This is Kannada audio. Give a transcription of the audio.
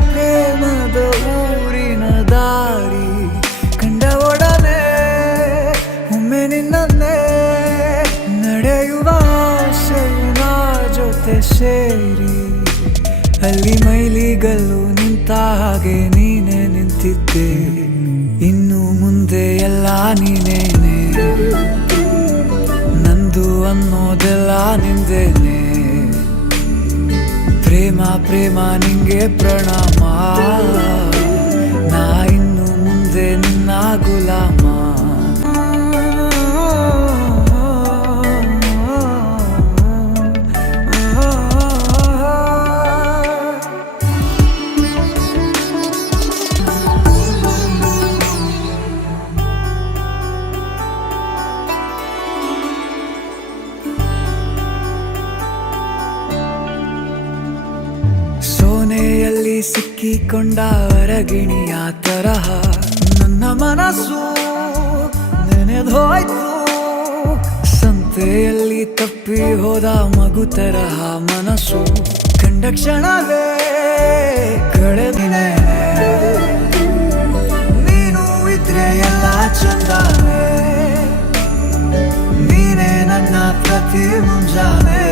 ಪ್ರೇಮದ ಊರಿನ ದಾರಿ ಕಂಡ ಒಡನೆ ಒಮ್ಮೆ ನಿನ್ನೇ ನಡೆಯುವ ಆಸೆಯ ಜೊತೆ ಸೇರಿ ಅಲ್ಲಿ ಮೈಲಿಗಲ್ಲು ನಿಂತ ಹಾಗೆ ನೀನೆ ನಿಂತಿದ್ದೆ. ಇನ್ನು ಮುಂದೆ ಎಲ್ಲ ನೀನೇನೆ, ನಂದು ಅನ್ನೋದೆಲ್ಲ ನಿಂದೇನೆ. ಪ್ರೇಮ ಪ್ರೇಮ ನಿಂಗೆ ಪ್ರಣಾಮ, ನಾ ಇನ್ನು ಮುಂದೆ ನಿನ್ನ ಗುಲಾಮ. ಸೋನೆಯಲ್ಲಿ ಸಿಕ್ಕಿಕೊಂಡ ಅರಗಿಣಿಯ ತರಹ ನನ್ನ ಮನಸ್ಸು ನೆನೆದೋಯ್ತು. ಸಂತೆಯಲ್ಲಿ ತಪ್ಪಿ ಹೋದ ಮಗು ತರಹ ಮನಸ್ಸು ಕಂಡ ಕ್ಷಣವೇ ಕಳೆದಿನೇ. ನೀನು ಇದ್ರೆ ಎಲ್ಲ ಚಂದವೇ, ನೀನೇ ನನ್ನ ಪ್ರತಿ ಮುಂಜಾನೆ.